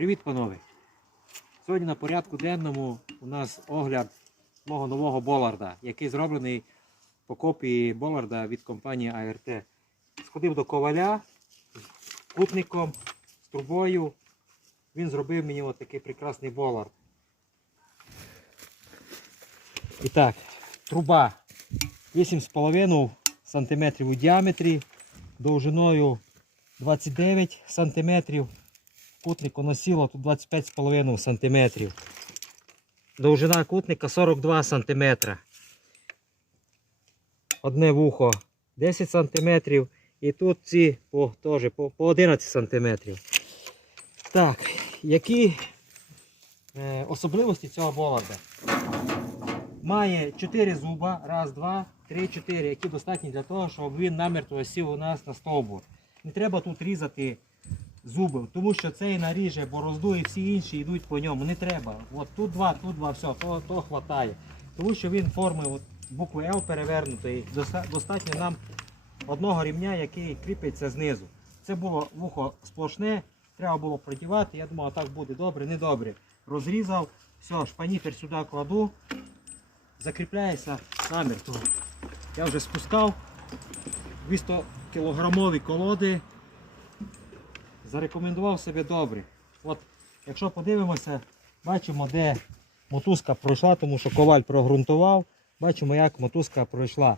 Привіт, панове! Сьогодні на порядку денному у нас огляд мого нового Боларда, який зроблений по копії Боларда від компанії ART. Сходив до коваля з кутником, з трубою. Він зробив мені от такий прекрасний Болард. І так, труба 8,5 см у діаметрі, довжиною 29 см. Кутнику носіло тут 25,5 см. Довжина кутника 42 см. Одне вухо 10 см. І тут ці по, теж по, по 11 см. Так, які е, особливості цього боларда? Має 4 зуба, раз, два, три, чотири, які достатні для того, щоб він намертво сів у нас на стовбур. Не треба тут різати зуби, тому що цей наріже борозду і всі інші йдуть по ньому. Не треба. От тут два, тут два, все, то, то хватає. Тому що він форми от, букви L перевернутої. Достатньо нам одного рівня, який кріпиться знизу. Це було вухо сплошне, треба було продівати. Я думав, так буде добре, не добре. Розрізав, все, шпанітер сюди кладу, закріпляється намертво. Я вже спускав 200 кілограмові колоди. Зарекомендував себе добре. От, якщо подивимося, бачимо, де мотузка пройшла, тому що коваль прогрунтував. Бачимо, як мотузка пройшла.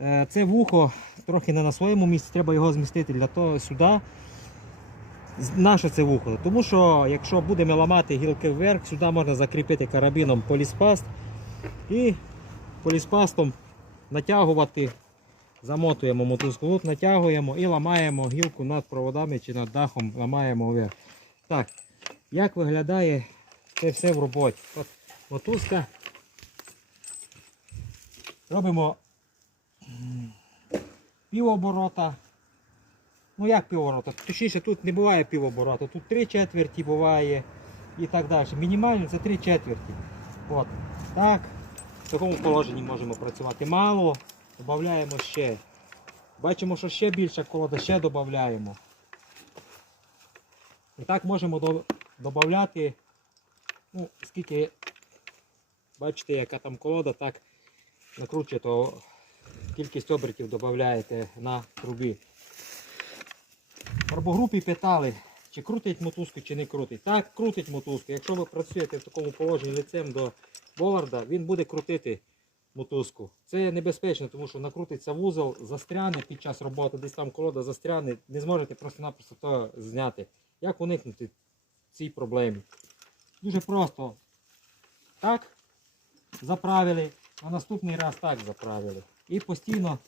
Е, Це вухо трохи не на своєму місці, треба його змістити для того сюди. Наше це вухо. Тому що якщо будемо ламати гілки вверх, сюди можна закріпити карабіном поліспаст і поліспастом натягувати, замотуємо мотузку, натягуємо і ламаємо гілку над проводами чи над дахом, ламаємо вверх. Так, як виглядає це все в роботі? От мотузка. Робимо півоборота. Ну як півоборота? Точніше, тут не буває півоборота, тут три четверті буває і так далі. Мінімально це три четверті. От. Так, в такому положенні можемо працювати. Мало, додаємо ще. Бачимо, що ще більша колода, ще додаємо. І так можемо до- додати, ну, скільки, бачите, яка там колода, так накручує, то кількість обертів додаєте на трубі. В питали, чи крутить мотузку, чи не крутить. Так, крутить мотузку. Якщо ви працюєте в такому положенні лицем до Боларда, він буде крутити мотузку. Це небезпечно, тому що накрутиться вузол, застряне під час роботи, десь там колода застряне, не зможете просто-напросто то зняти. Як уникнути цій проблемі? Дуже просто. Так, заправили, а наступний раз так заправили. І постійно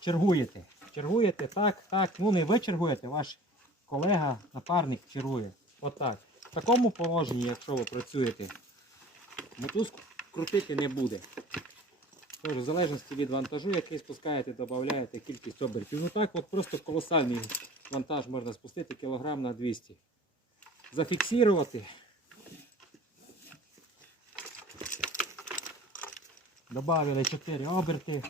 чергуєте. Чергуєте так, так. Ну не ви чергуєте, ваш колега, напарник чергує. Отак. В такому положенні, якщо ви працюєте, мотузку крутити не буде. Тож, в залежності від вантажу, який спускаєте, додаєте кількість обертів. Ну так от просто колосальний вантаж можна спустити кілограм на 200. Зафіксувати. Добавили 4 оберти.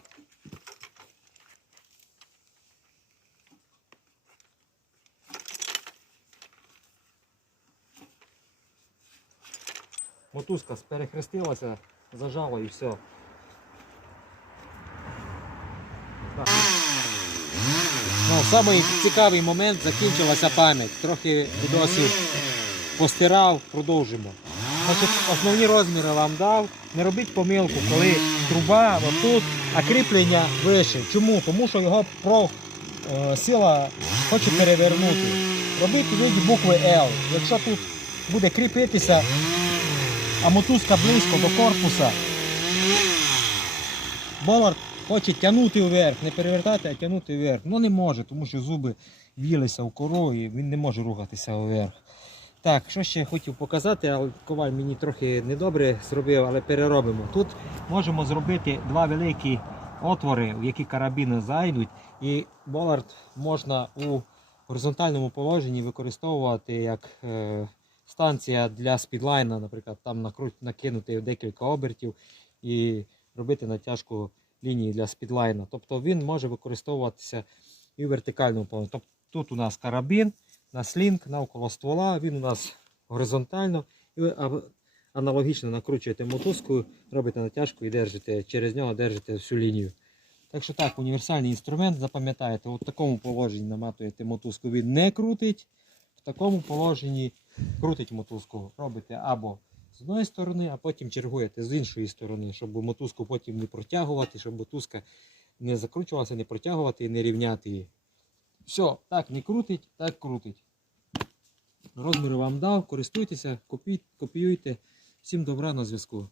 Мотузка перехрестилася, зажала і все. Так. Ну, самий цікавий момент закінчилася пам'ять. Трохи відосів постирав, продовжимо. Значить, основні розміри вам дав. Не робіть помилку, коли труба отут, а кріплення вище. Чому? Тому що його про е, сила хоче перевернути. Робіть від букви L. Якщо тут буде кріпитися, а мотузка близько до корпуса, Болард хоче тягнути вверх, не перевертати, а тягнути вверх. Ну не може, тому що зуби в'їлися в кору і він не може рухатися вверх. Так, що ще хотів показати, але коваль мені трохи недобре зробив, але переробимо. Тут можемо зробити два великі отвори, в які карабіни зайдуть, і Болард можна у горизонтальному положенні використовувати як е, станція для спідлайна, наприклад, там накинути декілька обертів і робити натяжку лінії для спідлайна. Тобто він може використовуватися і в вертикальному положенні. Тобто тут у нас карабін, на слінг навколо ствола, він у нас горизонтально. І ви аналогічно накручуєте мотузку, робите натяжку і держите, через нього держите всю лінію. Так що так, універсальний інструмент, запам'ятаєте, в такому положенні наматуєте мотузку, він не крутить, в такому положенні крутить мотузку. Робите або з одної сторони, а потім чергуєте з іншої сторони, щоб мотузку потім не протягувати, щоб мотузка не закручувалася, не протягувати і не рівняти її. Все, так не крутить, так крутить. Розміри вам дав, користуйтеся, копіюйте. Всім добра на зв'язку.